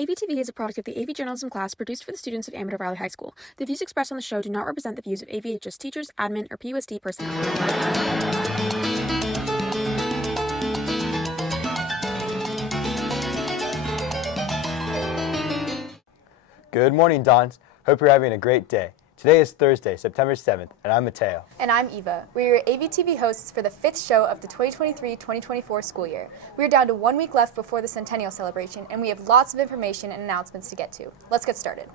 AVtv is a product of the AV journalism class produced for the students of Amador Valley High School. The views expressed on the show do not represent the views of AVHS teachers, admin, or PUSD personnel. Good morning, Dons. Hope you're having a great day. Today is Thursday, September 7th, and I'm Mateo. And I'm Eva. We're your AVtv hosts for the 5th show of the 2023-2024 school year. We're down to 1 week left before the Centennial celebration, and we have lots of information and announcements to get to. Let's get started.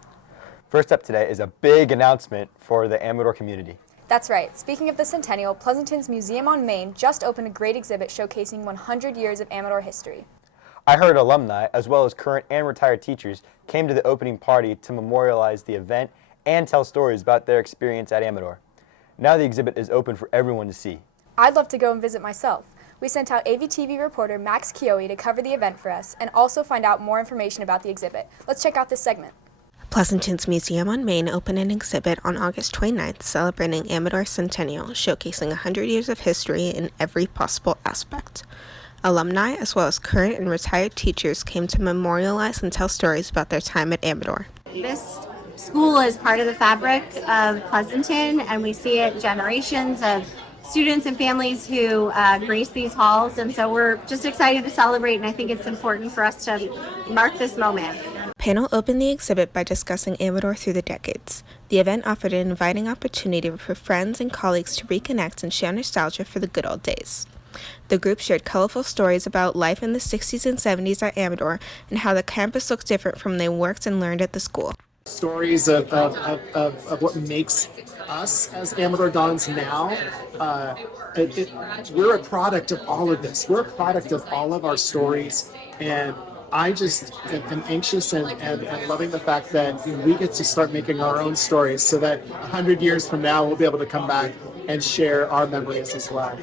First up today is a big announcement for the Amador community. That's right. Speaking of the Centennial, Pleasanton's Museum on Main just opened a great exhibit showcasing 100 years of Amador history. I heard alumni, as well as current and retired teachers, came to the opening party to memorialize the event and tell stories about their experience at Amador. Now the exhibit is open for everyone to see. I'd love to go and visit myself. We sent out AVtv reporter Max Kioe to cover the event for us and also find out more information about the exhibit. Let's check out this segment. Pleasanton's Museum on Main opened an exhibit on August 29th celebrating Amador's Centennial, showcasing 100 years of history in every possible aspect. Alumni, as well as current and retired teachers, came to memorialize and tell stories about their time at Amador. This school is part of the fabric of Pleasanton, and we see it generations of students and families who grace these halls, and so we're just excited to celebrate, and I think it's important for us to mark this moment. Panel opened the exhibit by discussing Amador through the decades. The event offered an inviting opportunity for friends and colleagues to reconnect and share nostalgia for the good old days. The group shared colorful stories about life in the 60s and 70s at Amador and how the campus looked different from they worked and learned at the school. Stories of what makes us as Amador Dons now. We're a product of all of this. We're a product of all of our stories, and I just am anxious and loving the fact that we get to start making our own stories so that 100 years from now we'll be able to come back and share our memories as well.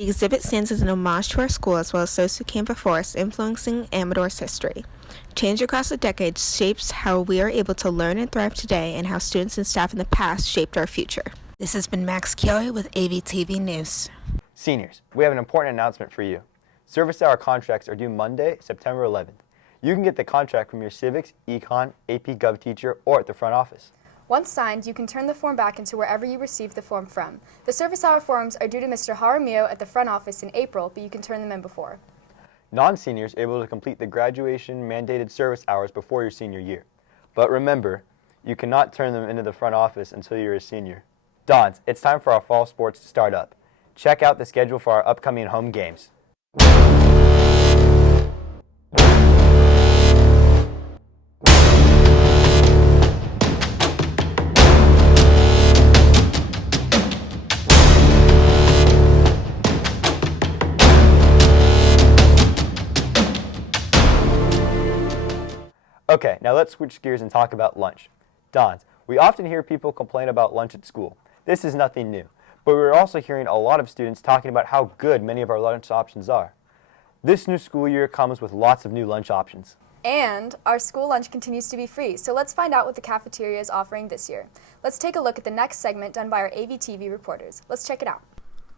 The exhibit stands as an homage to our school as well as those who came before us, influencing Amador's history. Change across the decades shapes how we are able to learn and thrive today and how students and staff in the past shaped our future. This has been Max Kioe with AVtv News. Seniors, we have an important announcement for you. Service hour contracts are due Monday, September 11th. You can get the contract from your civics, econ, AP Gov teacher, or at the front office. Once signed, you can turn the form back into wherever you received the form from. The service hour forms are due to Mr. Jaramillo at the front office in April, but you can turn them in before. Non-seniors are able to complete the graduation mandated service hours before your senior year. But remember, you cannot turn them into the front office until you're a senior. Dons, it's time for our fall sports to start up. Check out the schedule for our upcoming home games. Okay, now let's switch gears and talk about lunch. Dons, we often hear people complain about lunch at school. This is nothing new, but we're also hearing a lot of students talking about how good many of our lunch options are. This new school year comes with lots of new lunch options. And our school lunch continues to be free, so let's find out what the cafeteria is offering this year. Let's take a look at the next segment done by our AVtv reporters. Let's check it out.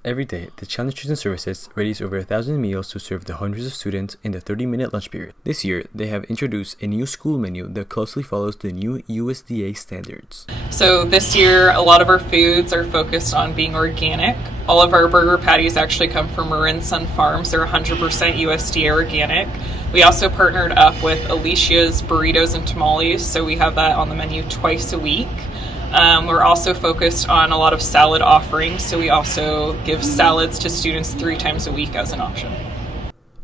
Every day, the Challenge Student Services readies over 1,000 meals to serve the hundreds of students in the 30-minute lunch period. This year, they have introduced a new school menu that closely follows the new USDA standards. So this year, a lot of our foods are focused on being organic. All of our burger patties actually come from Marin Sun Farms. They're 100% USDA organic. We also partnered up with Alicia's Burritos and Tamales, so we have that on the menu twice a week. We're also focused on a lot of salad offerings, so we also give salads to students 3 times a week as an option.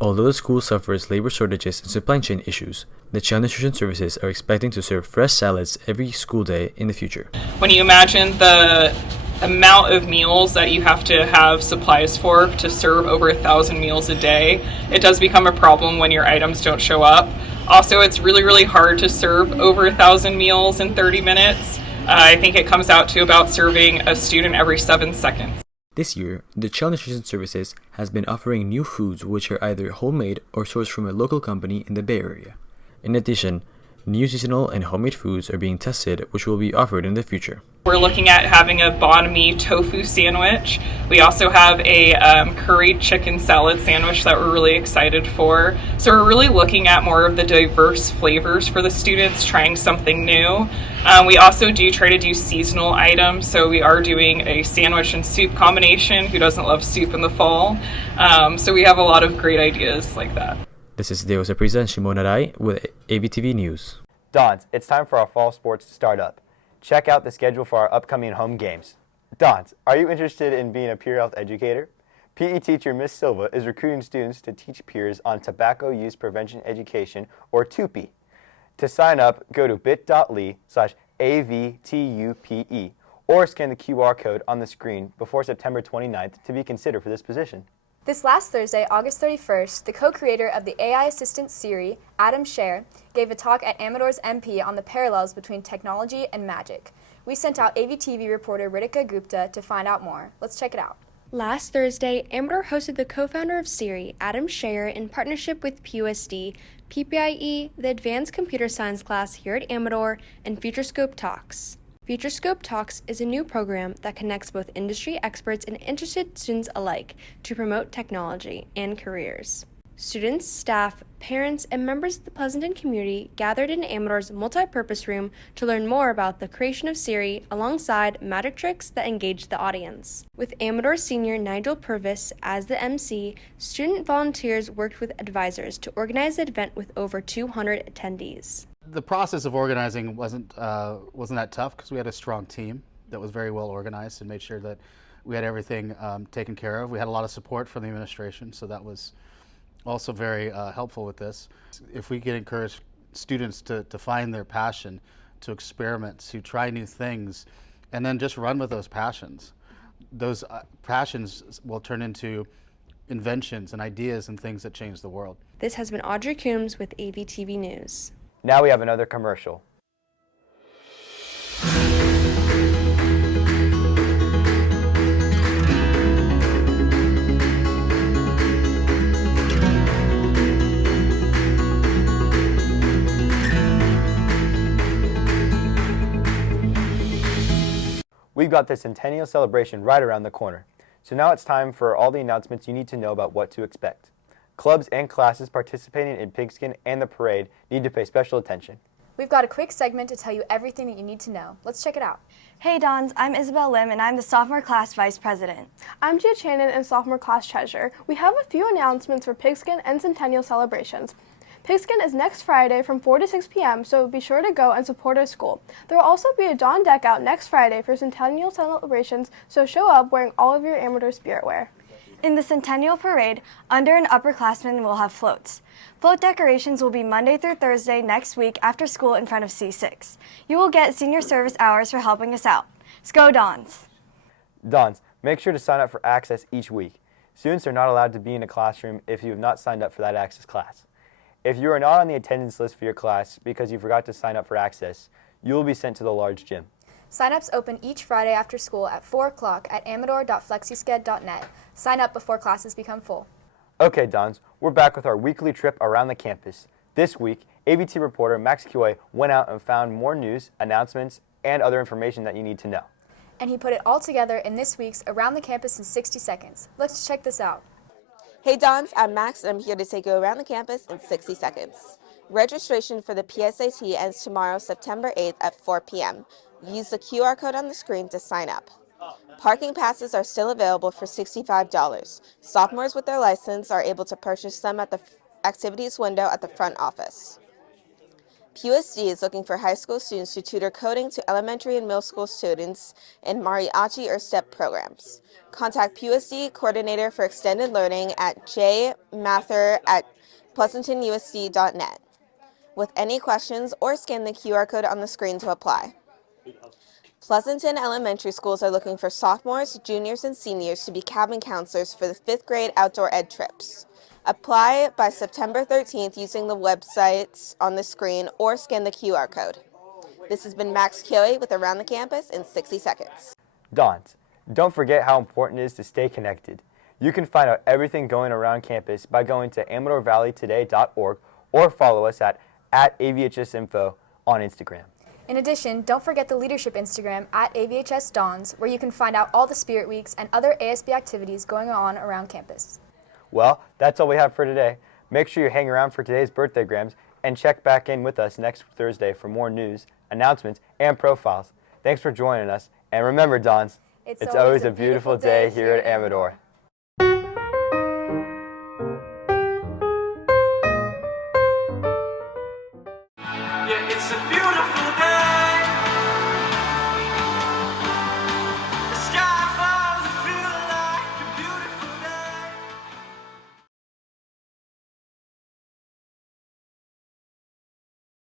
Although the school suffers labor shortages and supply chain issues, the Child Nutrition Services are expecting to serve fresh salads every school day in the future. When you imagine the amount of meals that you have to have supplies for to serve over 1,000 meals a day, it does become a problem when your items don't show up. Also, it's really hard to serve over 1,000 meals in 30 minutes. I think it comes out to about serving a student every 7 seconds. This year, the Child Nutrition Services has been offering new foods which are either homemade or sourced from a local company in the Bay Area. In addition, New seasonal and homemade foods are being tested, which will be offered in the future. We're looking at having a banh mi tofu sandwich. We also have a curried chicken salad sandwich that we're really excited for. So we're really looking at more of the diverse flavors for the students, trying something new. We also do try to do seasonal items. So we are doing a sandwich and soup combination. Who doesn't love soup in the fall? So we have a lot of great ideas like that. This is Deo Saprisa and Shimon Arai with AVtv News. Dons, it's time for our fall sports to start up. Check out the schedule for our upcoming home games. Dons, are you interested in being a peer health educator? PE teacher Miss Silva is recruiting students to teach peers on tobacco use prevention education, or TUPE. To sign up, go to bit.ly/AVTUPE or scan the QR code on the screen before September 29th to be considered for this position. This last Thursday, August 31st, the co-creator of the AI assistant Siri, Adam Scher, gave a talk at Amador's MP on the parallels between technology and magic. We sent out AVtv reporter Ritika Gupta to find out more. Let's check it out. Last Thursday, Amador hosted the co-founder of Siri, Adam Scher, in partnership with PUSD, PPIE, the Advanced Computer Science class here at Amador, and FutureScope Talks. FutureScope Talks is a new program that connects both industry experts and interested students alike to promote technology and careers. Students, staff, parents, and members of the Pleasanton community gathered in Amador's multi-purpose room to learn more about the creation of Siri alongside magic tricks that engaged the audience. With Amador senior Nigel Purvis as the MC, student volunteers worked with advisors to organize the event with over 200 attendees. The process of organizing wasn't that tough because we had a strong team that was very well organized and made sure that we had everything taken care of. We had a lot of support from the administration, so that was also very helpful with this. If we can encourage students to find their passion, to experiment, to try new things, and then just run with those passions will turn into inventions and ideas and things that change the world. This has been Audrey Coombs with AVtv News. Now we have another commercial. We've got the Centennial celebration right around the corner. So now it's time for all the announcements you need to know about what to expect. Clubs and classes participating in Pigskin and the parade need to pay special attention. We've got a quick segment to tell you everything that you need to know. Let's check it out. Hey Dons, I'm Isabel Lim and I'm the sophomore class vice president. I'm Gia Channon and sophomore class treasurer. We have a few announcements for Pigskin and Centennial celebrations. Pigskin is next Friday from 4 to 6 p.m., so be sure to go and support our school. There will also be a dawn deck out next Friday for Centennial celebrations, so show up wearing all of your Amador spirit wear. In the Centennial Parade, under and upperclassmen will have floats. Float decorations will be Monday through Thursday next week after school in front of C6. You will get senior service hours for helping us out. Go Dons! Dons, make sure to sign up for Access each week. Students are not allowed to be in a classroom if you have not signed up for that Access class. If you are not on the attendance list for your class because you forgot to sign up for Access, you will be sent to the large gym. Sign-ups open each Friday after school at 4 o'clock at amador.flexisked.net. Sign up before classes become full. Okay, Dons, we're back with our weekly trip around the campus. This week, AVT reporter Max Kioy went out and found more news, announcements, and other information that you need to know. And he put it all together in this week's Around the Campus in 60 Seconds. Let's check this out. Hey Dons, I'm Max and I'm here to take you around the campus in 60 seconds. Registration for the PSAT ends tomorrow, September 8th at 4 p.m. Use the QR code on the screen to sign up. Parking passes are still available for $65. Sophomores with their license are able to purchase them at the activities window at the front office. PUSD is looking for high school students to tutor coding to elementary and middle school students in mariachi or STEP programs. Contact PUSD Coordinator for Extended Learning at jmather@pleasantonusd.net with any questions or scan the QR code on the screen to apply. Pleasanton Elementary Schools are looking for sophomores, juniors, and seniors to be cabin counselors for the 5th grade outdoor ed trips. Apply by September 13th using the websites on the screen or scan the QR code. This has been Max Kioy with Around the Campus in 60 seconds. Dons, don't forget how important it is to stay connected. You can find out everything going around campus by going to AmadorValleyToday.org or follow us at at AVHSinfo on Instagram. In addition, don't forget the leadership Instagram at AVHS Dawns, where you can find out all the Spirit Weeks and other ASB activities going on around campus. Well, that's all we have for today. Make sure you hang around for today's birthday grams and check back in with us next Thursday for more news, announcements, and profiles. Thanks for joining us. And remember, Dons, it's always a beautiful day here at Amador. Yeah, it's a beautiful day.